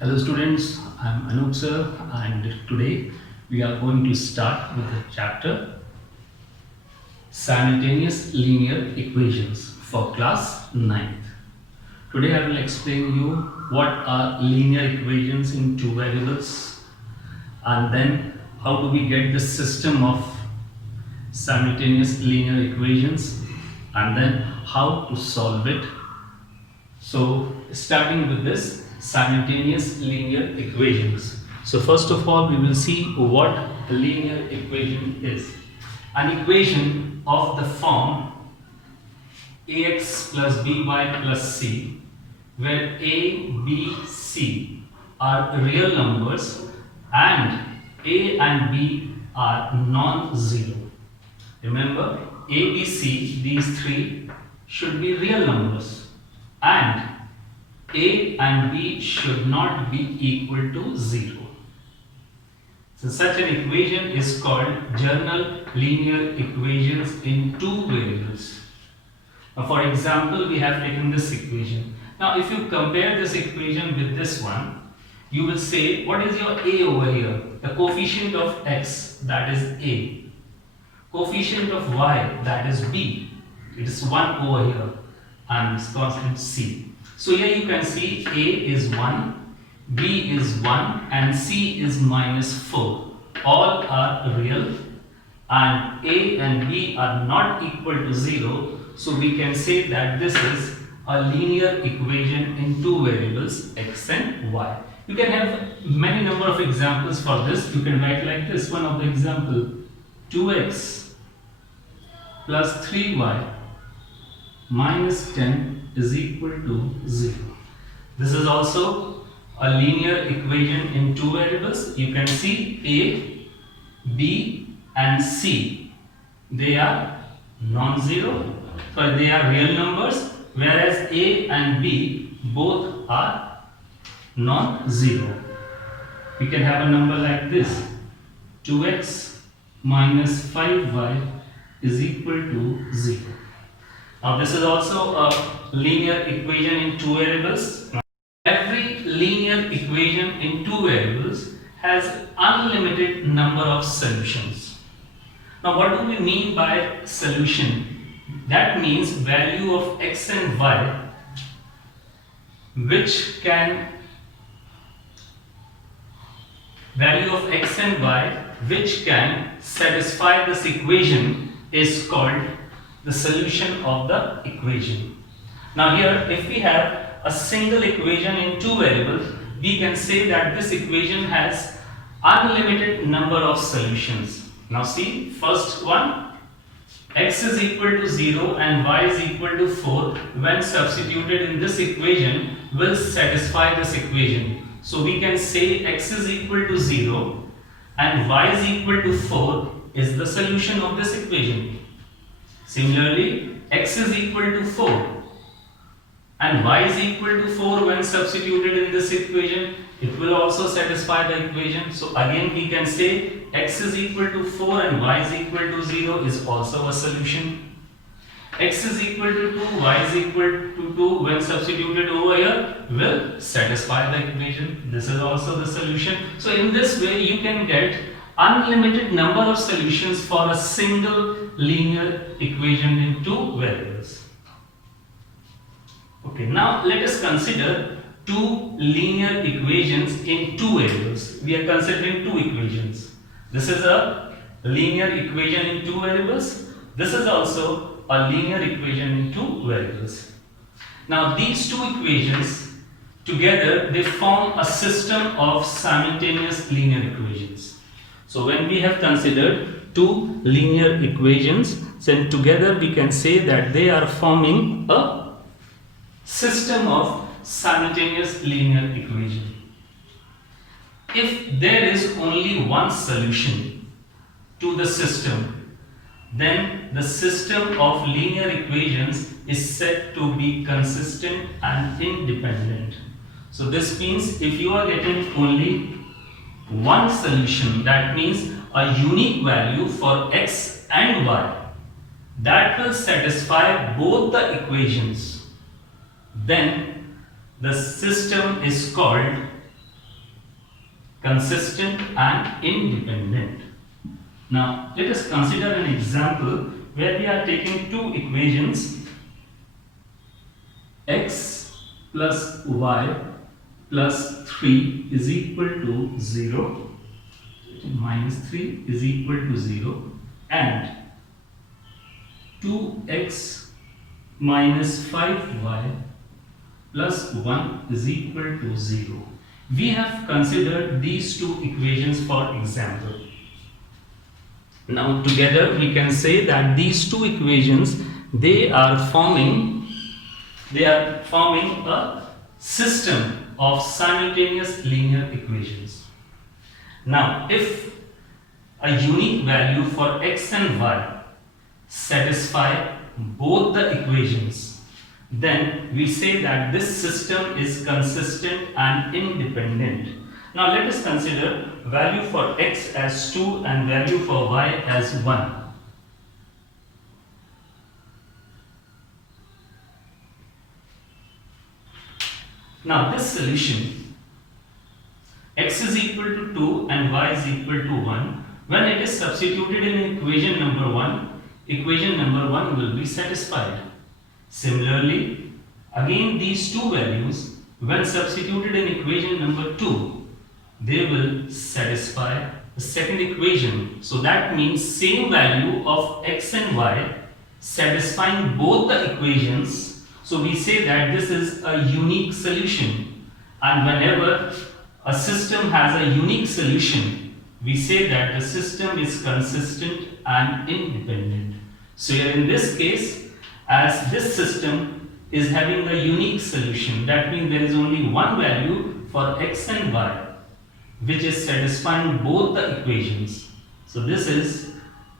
Hello students, I am Anup sir and today we are going to start with the chapter Simultaneous Linear Equations for class 9th. Today I will explain you what are linear equations in two variables and then how do we get the system of simultaneous linear equations and then how to solve it. So starting with this simultaneous linear equations. So first of all we will see what a linear equation is. An equation of the form ax plus by plus c where a, b, c are real numbers and a and b are non-zero. Remember, a, b, c, these three should be real numbers and a and b should not be equal to 0. So such an equation is called general linear equations in two variables. Now for example, we have taken this equation. Now if you compare this equation with this one, you will say what is your a over here? The coefficient of x, that is a. Coefficient of y, that is b. It is 1 over here and this constant c. So here you can see a is 1, b is 1 and c is minus 4. All are real and a and b are not equal to 0. So we can say that this is a linear equation in two variables x and y. You can have many number of examples for this. You can write like this one of the example 2x plus 3y minus 10 is equal to 0. This is also a linear equation in two variables. You can see a, b and c. They are non-zero, so they are real numbers, whereas a and b both are non-zero. We can have a number like this 2x minus 5y is equal to 0. Now this is also a linear equation in two variables. Every linear equation in two variables has unlimited number of solutions. Now what do we mean by solution? That means value of x and y which can satisfy this equation is called the solution of the equation. Now here if we have a single equation in two variables, we can say that this equation has unlimited number of solutions. Now see, first one, x is equal to 0 and y is equal to 4 when substituted in this equation will satisfy this equation. So we can say x is equal to 0 and y is equal to 4 is the solution of this equation. Similarly, x is equal to 4 and y is equal to 4 when substituted in this equation, it will also satisfy the equation. So again we can say x is equal to 4 and y is equal to 0 is also a solution. X is equal to 2, y is equal to 2 when substituted over here will satisfy the equation. This is also the solution. So in this way you can get unlimited number of solutions for a single linear equation in two variables. Okay, now let us consider two linear equations in two variables. We are considering two equations. This is a linear equation in two variables. This is also a linear equation in two variables. Now these two equations together they form a system of simultaneous linear equations. So when we have considered two linear equations, then together we can say that they are forming a system of simultaneous linear equation. If there is only one solution to the system, then the system of linear equations is said to be consistent and independent. So this means if you are getting only one solution, that means a unique value for x and y that will satisfy both the equations, then the system is called consistent and independent. Now let us consider an example where we are taking two equations, x plus y plus 3 is equal to 0, minus 3 is equal to 0, and 2x minus 5y plus 1 is equal to 0. We have considered these two equations for example. Now together we can say that these two equations, they are forming a system of simultaneous linear equations. Now if a unique value for x and y satisfy both the equations, then we say that this system is consistent and independent. Now let us consider value for x as 2 and value for y as 1. Now this solution, x is equal to 2 and y is equal to 1, when it is substituted in equation number 1, equation number 1 will be satisfied. Similarly, again these two values, when substituted in equation number 2, they will satisfy the second equation. So that means same value of x and y satisfying both the equations. So we say that this is a unique solution, and whenever a system has a unique solution, we say that the system is consistent and independent. So here in this case, as this system is having a unique solution, that means there is only one value for x and y which is satisfying both the equations. So this is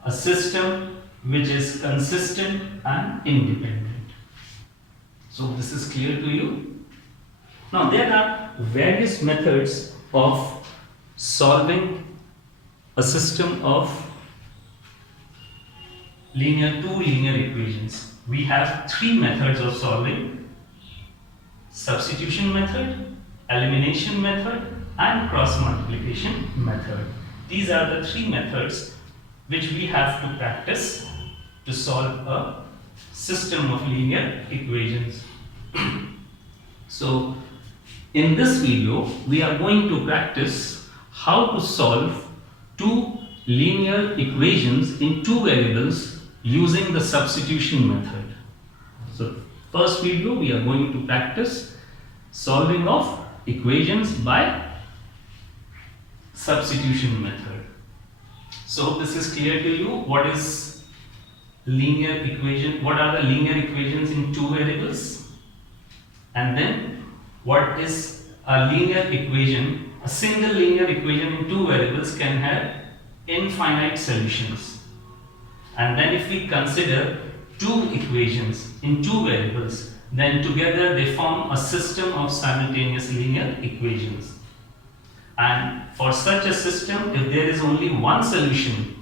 a system which is consistent and independent. So this is clear to you? Now there are various methods of solving a system of two linear equations. We have three methods of solving: substitution method, elimination method, and cross multiplication method. These are the three methods which we have to practice to solve a system of linear equations. So in this video we are going to practice how to solve two linear equations in two variables using the substitution method. So first video we are going to practice solving of equations by substitution method. So this is clear to you. What is linear equation? What are the linear equations in two variables? And then what is a linear equation? A single linear equation in two variables can have infinite solutions. And then if we consider two equations in two variables, then together they form a system of simultaneous linear equations. And for such a system, if there is only one solution,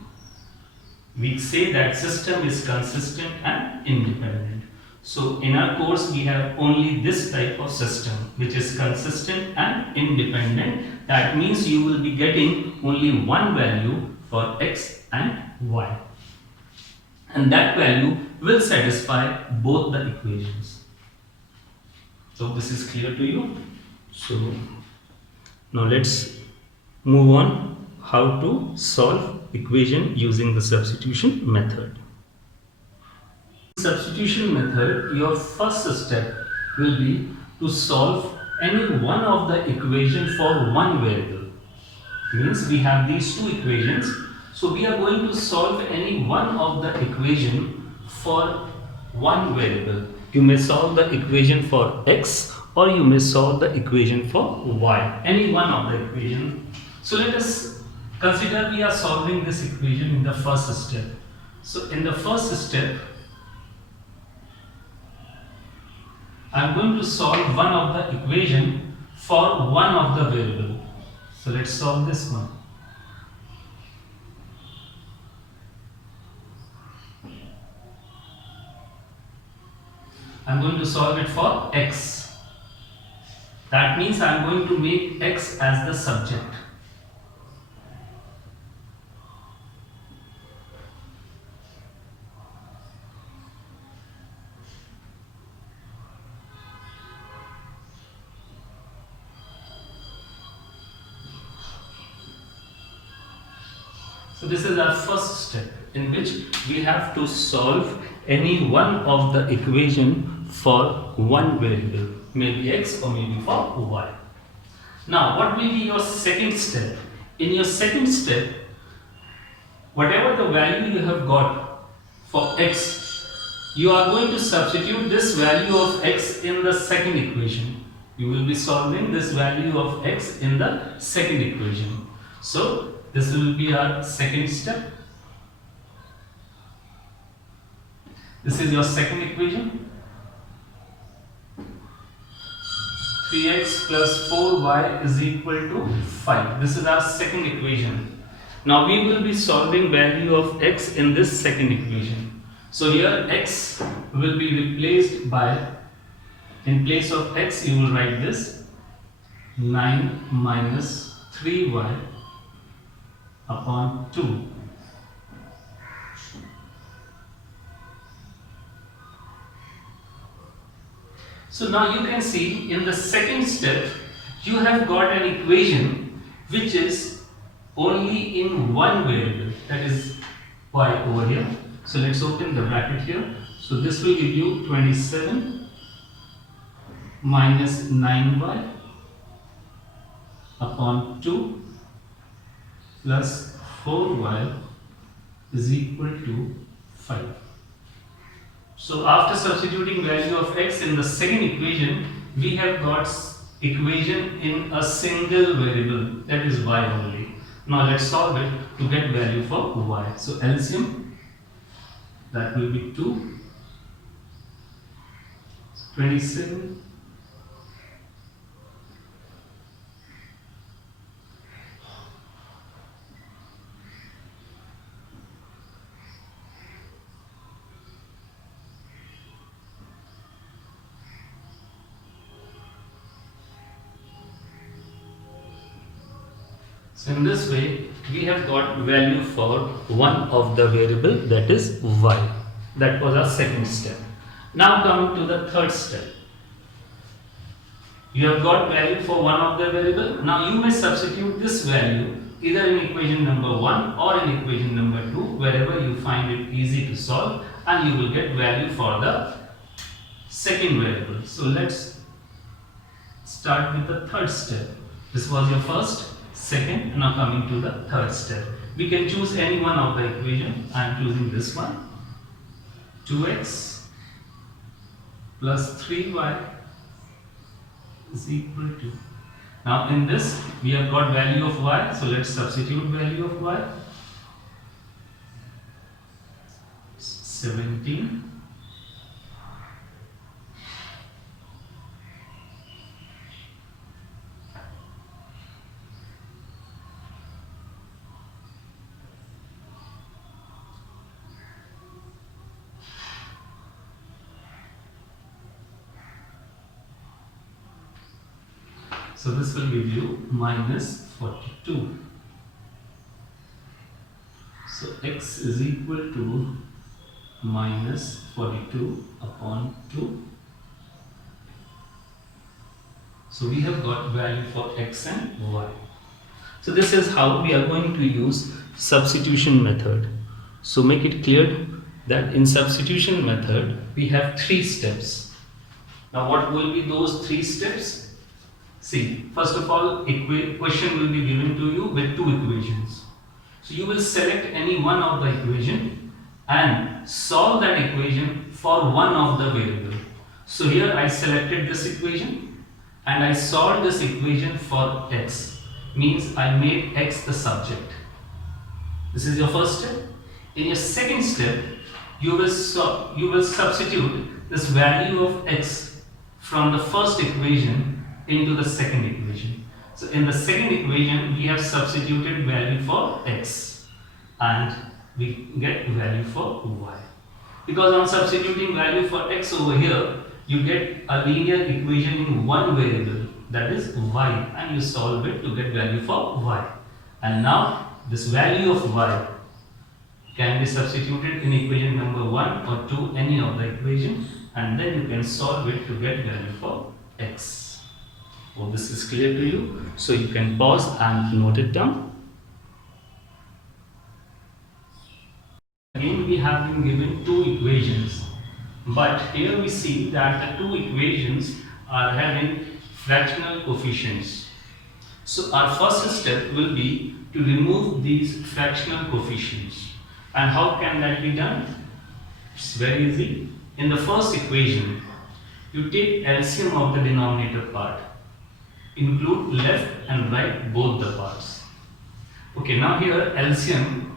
we say that system is consistent and independent. So in our course we have only this type of system which is consistent and independent. That means you will be getting only one value for x and y, and that value will satisfy both the equations. So this is clear to you. So now let's move on how to solve equation using the substitution method. Substitution method, your first step will be to solve any one of the equation for one variable. Means we have these two equations, so we are going to solve any one of the equation for one variable. You may solve the equation for x or you may solve the equation for y, any one of the equation. So let us consider we are solving this equation in the first step. So in the first step, I am going to solve one of the equation for one of the variable. So let's solve this one. I am going to solve it for x. That means I am going to make x as the subject. So this is our first step in which we have to solve any one of the equation for one variable, maybe x or maybe for y. Now what will be your second step? In your second step, whatever the value you have got for x, you are going to substitute this value of x in the second equation. You will be solving this value of x in the second equation. So this will be our second step. This is your second equation. 3x plus 4y is equal to 5. This is our second equation. Now we will be solving value of x in this second equation. So here x will be replaced by, in place of x you will write this 9 minus 3y upon 2. So now you can see in the second step you have got an equation which is only in one variable, that is y over here. So let's open the bracket here. So this will give you 27 minus 9y upon 2 plus 4y is equal to 5. So after substituting value of x in the second equation, we have got equation in a single variable, that is y only. Now let's solve it to get value for y. So LCM, that will be 2, 27 So in this way, we have got value for one of the variable, that is y. That was our second step. Now coming to the third step. You have got value for one of the variable. Now you may substitute this value either in equation number 1 or in equation number 2, wherever you find it easy to solve, and you will get value for the second variable. So let's start with the third step. This was your first, second, now coming to the third step. We can choose any one of the equation. I am choosing this one. 2x plus 3y is equal to. Now in this we have got value of y, so let's substitute value of y. 17 So this will give you minus 42. So x is equal to minus 42 upon 2. So we have got value for x and y. So this is how we are going to use substitution method. So make it clear that in substitution method we have 3 steps. Now what will be those 3 steps? See, first of all, question will be given to you with 2 equations. So you will select any one of the equation and solve that equation for one of the variable. So here I selected this equation and I solved this equation for x, means I made x the subject. This is your first step. In your second step, you will substitute this value of x from the first equation into the second equation. So in the second equation we have substituted value for x and we get value for y. Because on substituting value for x over here, you get a linear equation in one variable, that is y, and you solve it to get value for y. And now this value of y can be substituted in equation number 1 or 2, any of the equation, and then you can solve it to get value for x. Hope this is clear to you. So you can pause and note it down. been given two equations, but here we see that the two equations are having fractional coefficients. So our first step will be to remove these fractional coefficients. And how can that be done? It's very easy. In the first equation, you take LCM of the denominator part. Include left and right both the parts. Okay, now here LCM,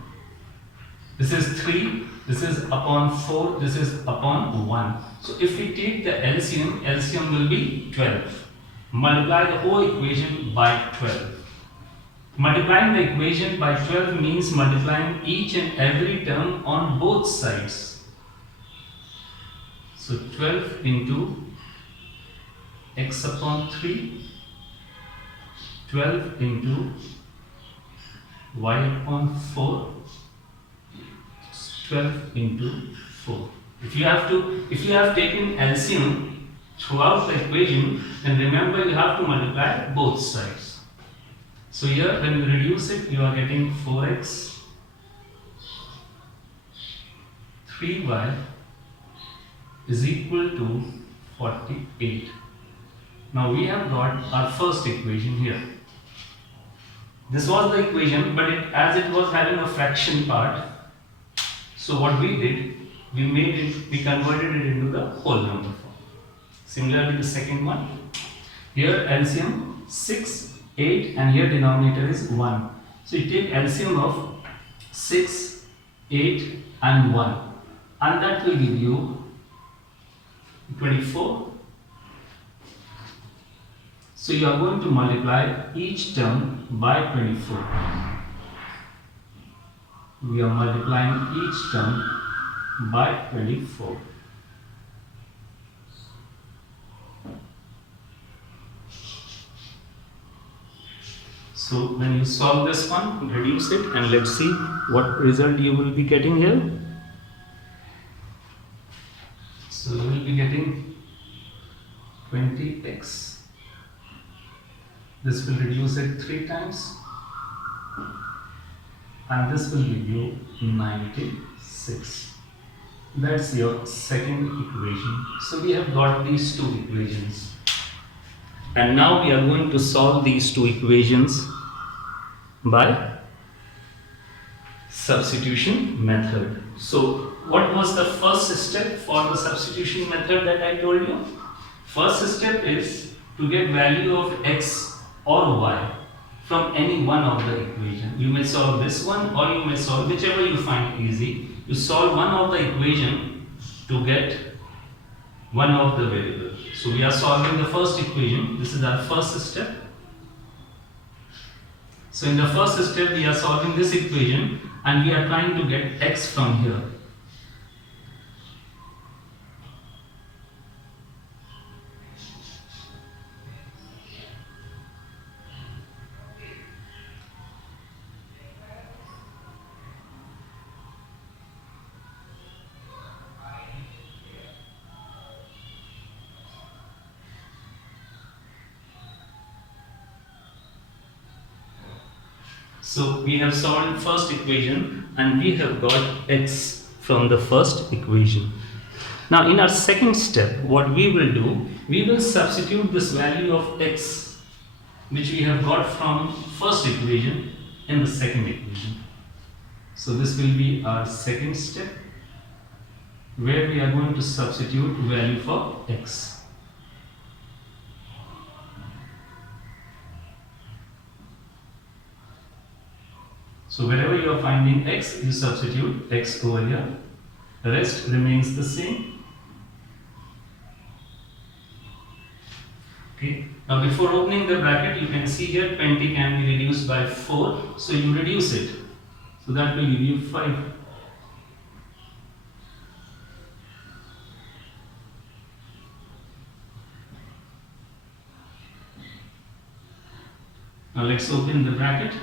this is 3, this is upon 4, this is upon 1. So if we take the LCM will be 12. Multiply the whole equation by 12. Multiplying the equation by 12 means multiplying each and every term on both sides. So 12 into x upon 3, 12 into y upon 4, 12 into 4. If you have taken LCM throughout the equation, then remember you have to multiply both sides. So here when you reduce it, you are getting 4x 3y is equal to 48. Now we have got our first equation here. This was the equation, but as it was having a fraction part, so what we did, we converted it into the whole number form. Similarly the second one, here LCM 6, 8 and here denominator is 1. So you take LCM of 6, 8 and 1 and that will give you 24. So you are going to multiply each term by 24. We are multiplying each term by 24. So when you solve this one, reduce it and let's see what result you will be getting here. So you will be getting 20x. This will reduce it 3 times and this will give you 96. That's your second equation. So we have got these two equations. And now we are going to solve these two equations by substitution method. So what was the first step for the substitution method that I told you? First step is to get value of x or y from any one of the equation. You may solve this one or you may solve whichever you find easy. You solve one of the equation to get one of the variable. So we are solving the first equation. This is our first step. So in the first step we are solving this equation and we are trying to get x from here. So we have solved first equation and we have got x from the first equation. Now in our second step, what we will do, we will substitute this value of x which we have got from first equation in the second equation. So this will be our second step where we are going to substitute value for x. So wherever you are finding x, you substitute x over here. The rest remains the same. Okay. Now before opening the bracket, you can see here 20 can be reduced by 4. So you reduce it. So that will give you 5. Now let's open the bracket.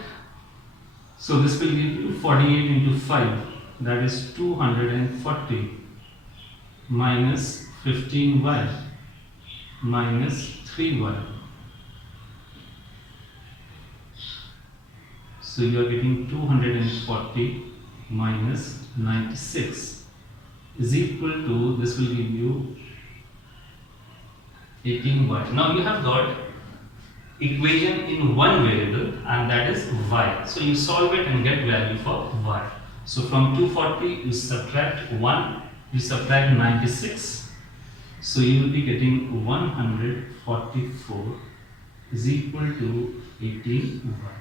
So this will give you 48 into 5, that is 240 minus 15y minus 3y. So you are getting 240 minus 96. is equal to, this will give you 18y. Now you have got equation in one variable, and that is y. So you solve it and get value for y. So from 240 you subtract 1, you subtract 96. So you will be getting 144 is equal to 18y.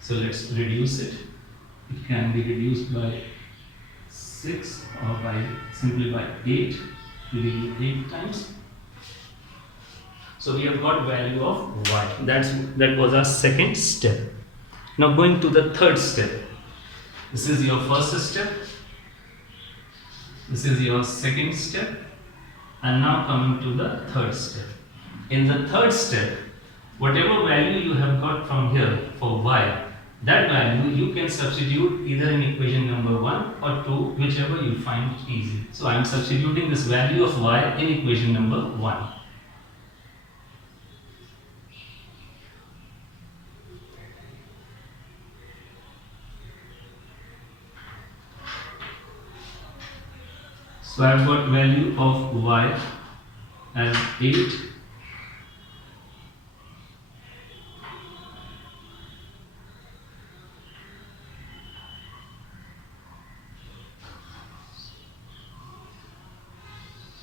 So let's reduce it. It can be reduced by 6 or by simply by 8. We will do 8 times. So we have got value of y. That was our second step. Now going to the third step. This is your first step. This is your second step. And now coming to the third step. In the third step, whatever value you have got from here for y, that value you can substitute either in equation number 1 or 2, whichever you find easy. So I am substituting this value of y in equation number 1. So I have got value of y as 8.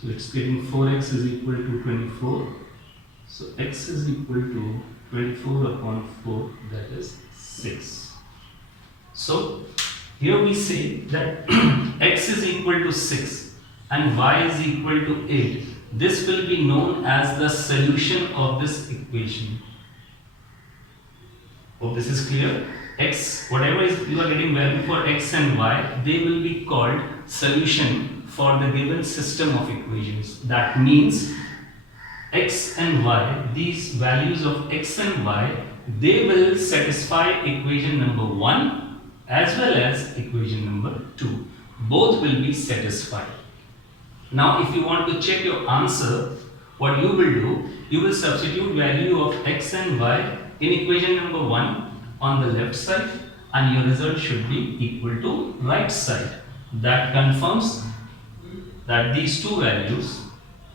So it's getting 4x is equal to 24. So x is equal to 24 upon 4, that is 6. So here we say that x is equal to 6 and y is equal to 8. This will be known as the solution of this equation. Hope this is clear. X, whatever is you are getting value for x and y, they will be called solution for the given system of equations. That means x and y, these values of x and y, they will satisfy equation number 1 as well as equation number 2. Both will be satisfied. Now if you want to check your answer, what you will do, you will substitute value of x and y in equation number 1 on the left side, and your result should be equal to right side. That confirms that these two values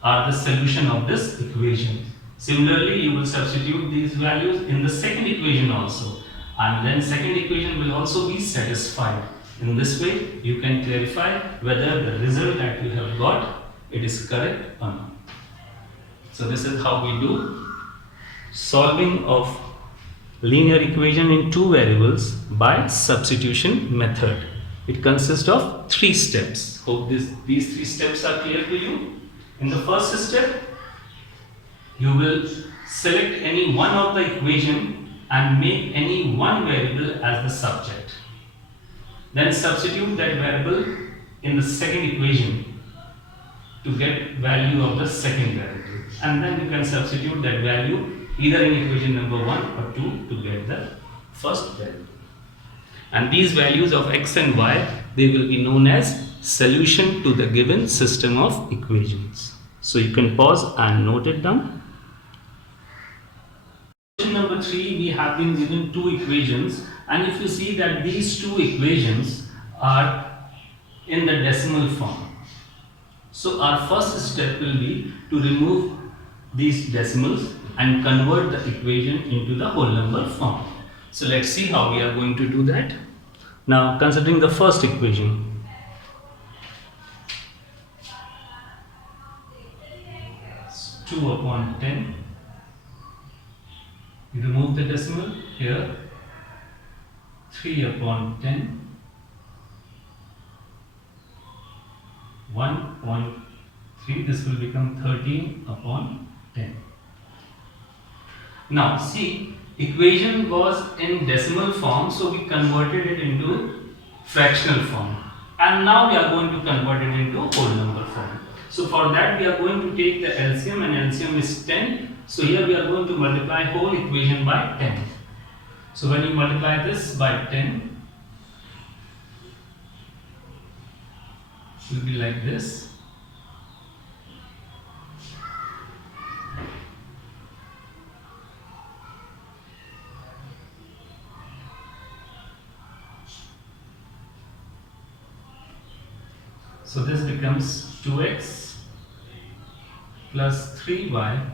are the solution of this equation. Similarly, you will substitute these values in the second equation also, and then second equation will also be satisfied. In this way, you can clarify whether the result that you have got, it is correct or not. So this is how we do solving of linear equation in two variables by substitution method. It consists of 3 steps. Hope these 3 steps are clear to you. In the first step, you will select any one of the equation and make any one variable as the subject. Then substitute that variable in the second equation to get value of the second variable. And then you can substitute that value either in equation number 1 or 2 to get the first value. And these values of x and y, they will be known as solution to the given system of equations. So you can pause and note it down. Question number 3, we have been given 2 equations, and if you see that these 2 equations are in the decimal form. So our first step will be to remove these decimals and convert the equation into the whole number form. So let's see how we are going to do that. Now considering the first equation, it's 2 upon 10. You remove the decimal here, 3 upon 10, 1.3, this will become 13 upon 10. Now see, equation was in decimal form, so we converted it into fractional form, and now we are going to convert it into whole number form. So for that we are going to take the LCM, and LCM is 10. So here we are going to multiply whole equation by 10. So when you multiply this by 10, it will be like this. this becomes 2x plus 3y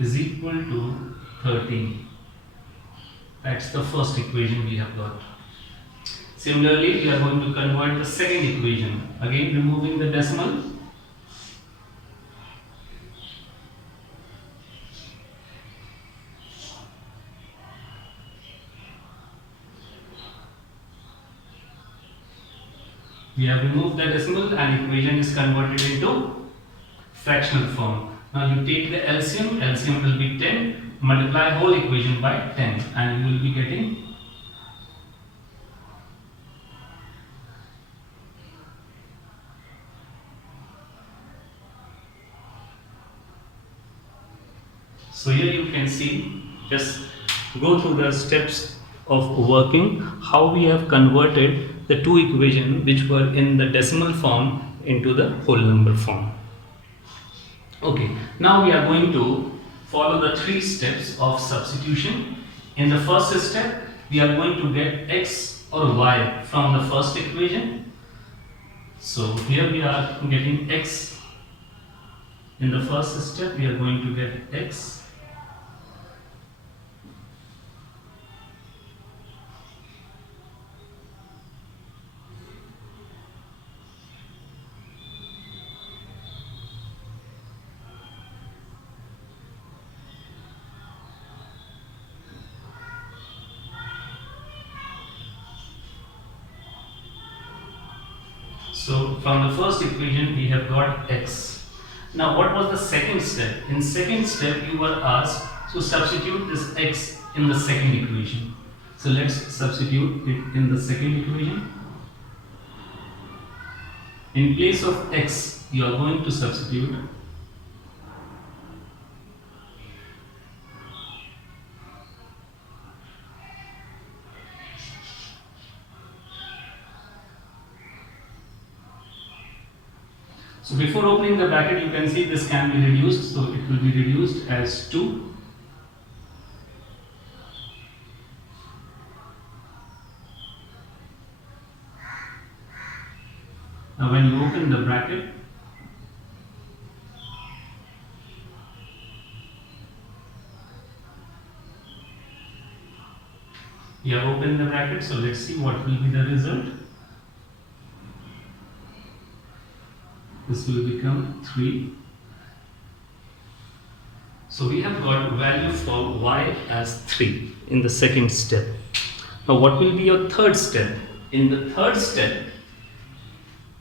is equal to 13. That's the first equation we have got. Similarly, we are going to convert the second equation. Again, removing the decimal. We have removed the decimal and equation is converted into fractional form. Now you take the LCM, LCM will be 10, multiply whole equation by 10 and you will be getting so here you can see, just go through the steps of working, how we have converted the two equations which were in the decimal form into the whole number form. Okay, now we are going to follow the three steps of substitution. In the first step, we are going to get x or y from the first equation. So here we are getting x. In the first step, we are going to get x. So from the first equation we have got x. Now what was the second step? In second step you were asked to substitute this x in the second equation. So let's substitute it in the second equation. In place of x you are going to substitute so before opening the bracket, you can see this can be reduced, so it will be reduced as 2. Now when you open the bracket, you have opened the bracket, so let's see what will be the result. This will become 3. So we have got value for y as 3 in the second step. Now what will be your third step? In the third step,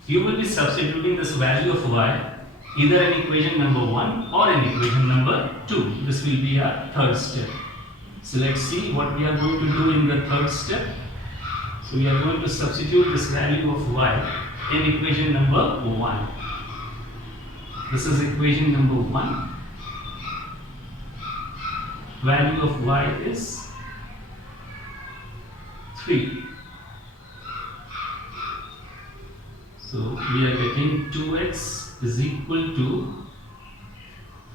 you will be substituting this value of y either in equation number 1 or in equation number 2. This will be our third step. So let's see what we are going to do in the third step. So we are going to substitute this value of y in equation number 1. This is equation number 1. Value of y is 3. So we are getting 2x is equal to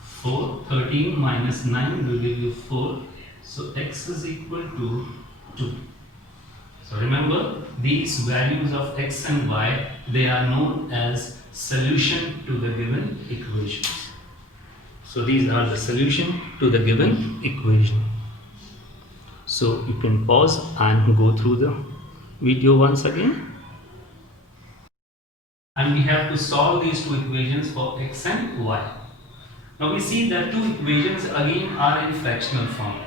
4. 13 minus 9 will give you 4. So x is equal to 2. So remember, these values of x and y, they are known as solution to the given equations. So these are the solution to the given equation. So you can pause and go through the video once again. And we have to solve these two equations for x and y. Now we see that two equations again are in fractional form.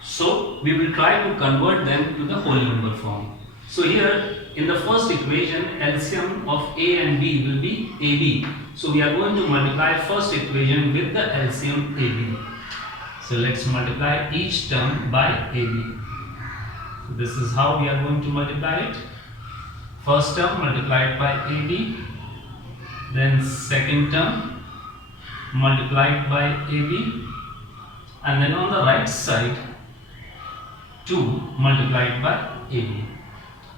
So we will try to convert them to the whole number form. So here in the first equation, LCM of a and b will be ab. So we are going to multiply first equation with the LCM ab. So let's multiply each term by ab. So this is how we are going to multiply it. First term multiplied by ab, then second term multiplied by ab, and then on the right side 2 multiplied by ab.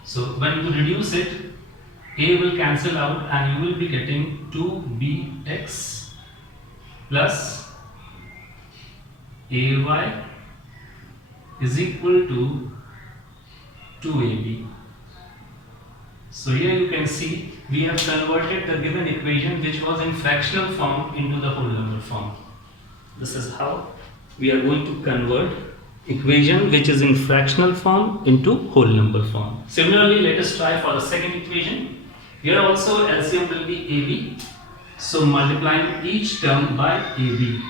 So when you reduce it, a will cancel out and you will be getting 2bx plus ay is equal to 2ab. So here you can see we have converted the given equation which was in fractional form into the whole number form. This is how we are going to convert equation which is in fractional form into whole number form. Similarly, let us try for the second equation. Here also LCM will be AB. So multiplying each term by AB.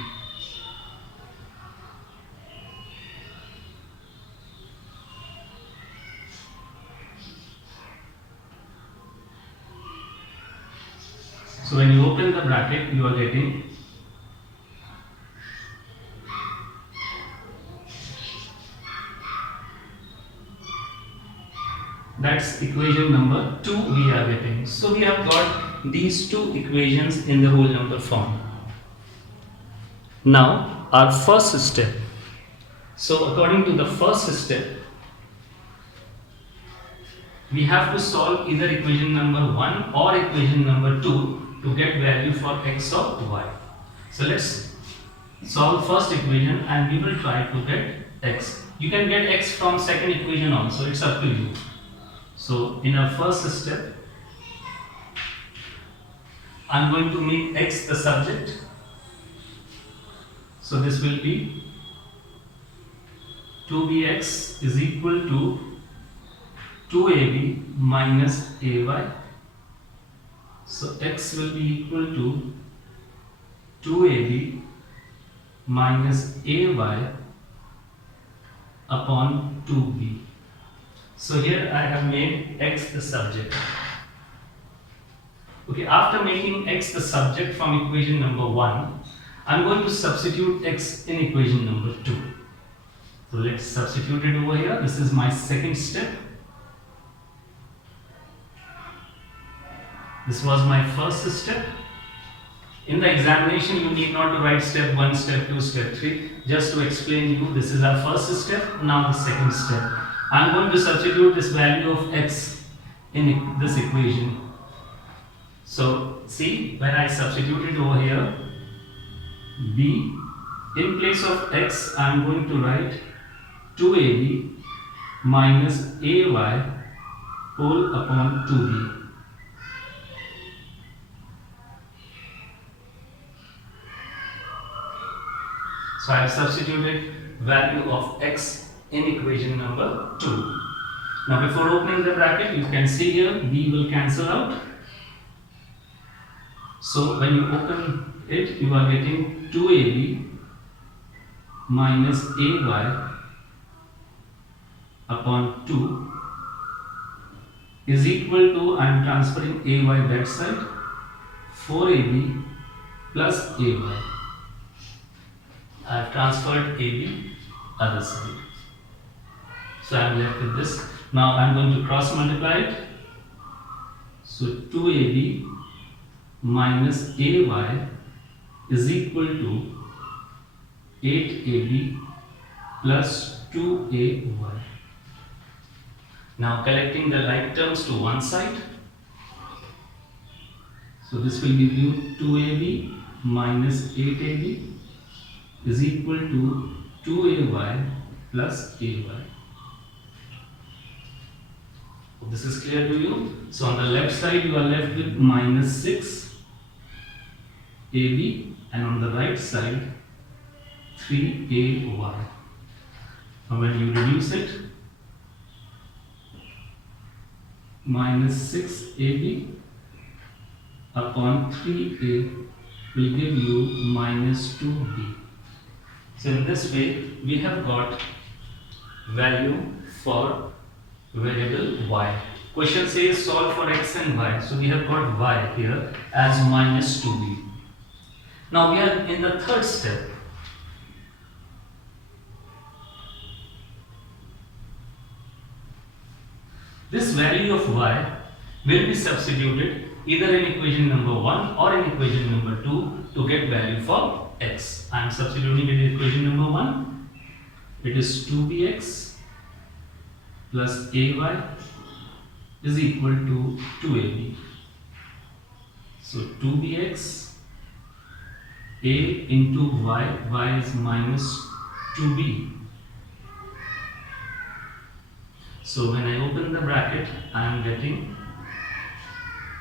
So when you open the bracket, you are getting that's equation number 2 we are getting. So we have got these two equations in the whole number form. Now our first step. So according to the first step, we have to solve either equation number 1 or equation number 2 to get value for x or y. So let's solve first equation and we will try to get x. You can get x from second equation also, it's up to you. So in our first step, I'm going to make x the subject. So this will be 2bx is equal to 2ab minus ay. So x will be equal to 2ab minus ay upon 2b. So here I have made x the subject. Okay, after making x the subject from equation number 1, I'm going to substitute x in equation number 2. So let's substitute it over here. This is my second step. This was my first step. In the examination, you need not to write step 1, step 2, step 3. Just to explain you, this is our first step, now the second step. I'm going to substitute this value of x in this equation. So see, when I substitute it over here, b, in place of x, I'm going to write 2ab minus ay whole upon 2b. So I have substituted value of x in equation number 2. Now before opening the bracket, you can see here b will cancel out. So when you open it, you are getting 2ab minus ay upon 2 is equal to, I am transferring ay that side, 4ab plus ay. I have transferred AB other side. So I am left with this. Now I am going to cross multiply it. So 2AB minus AY is equal to 8AB plus 2AY. Now collecting the like terms to one side. So this will give you 2AB minus 8AB is equal to 2ay plus ay. This is clear to you? So on the left side you are left with minus 6 ab and on the right side 3ay. Now when you reduce it, minus 6 ab upon 3a will give you minus 2b. So in this way, we have got value for variable y. Question says solve for x and y. So we have got y here as minus 2b. Now we are in the third step. This value of y will be substituted either in equation number 1 or in equation number 2 to get value for x. I am substituting it in equation number 1. It is 2bx plus ay is equal to 2ab. So 2bx, a into y is minus 2b. So when I open the bracket, I am getting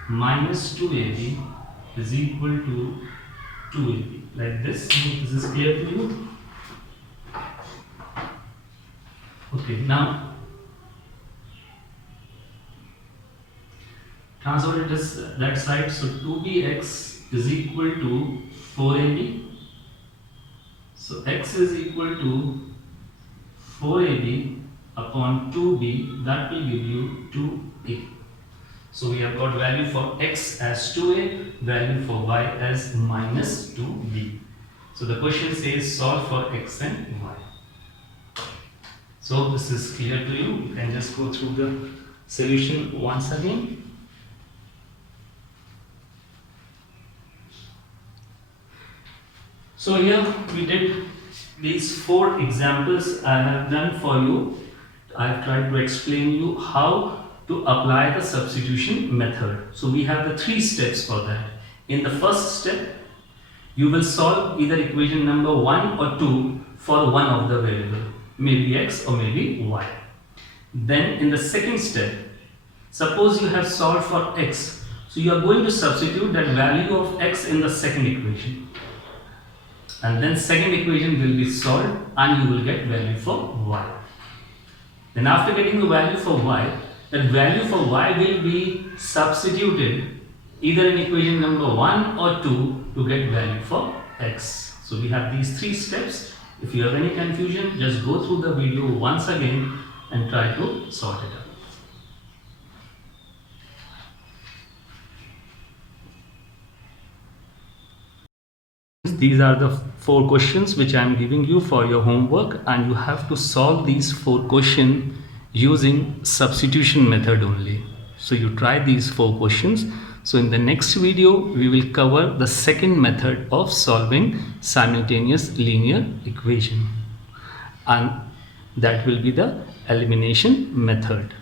minus 2ab is equal to 2ab. Like this. This is clear to you? Okay, now transfer it as that side. So 2bx is equal to 4ab. So x is equal to 4ab upon 2b, that will give you 2a. So we have got value for x as 2a, value for y as minus 2b. So the question says solve for x and y. So this is clear to you. You can just go through the solution once again. So here we did these 4 examples I have done for you. I have tried to explain you how to apply the substitution method. So we have the 3 steps for that. In the first step, you will solve either equation number 1 or 2 for one of the variable, maybe x or maybe y. Then in the second step, suppose you have solved for x, so you are going to substitute that value of x in the second equation. And then second equation will be solved and you will get value for y. Then after getting the value for y, that value for y will be substituted either in equation number 1 or 2 to get value for x. So we have these 3 steps. If you have any confusion, just go through the video once again and try to sort it out. These are the 4 questions which I am giving you for your homework, and you have to solve these 4 questions using substitution method only. So you try these 4 questions. So in the next video we will cover the second method of solving simultaneous linear equation, and that will be the elimination method.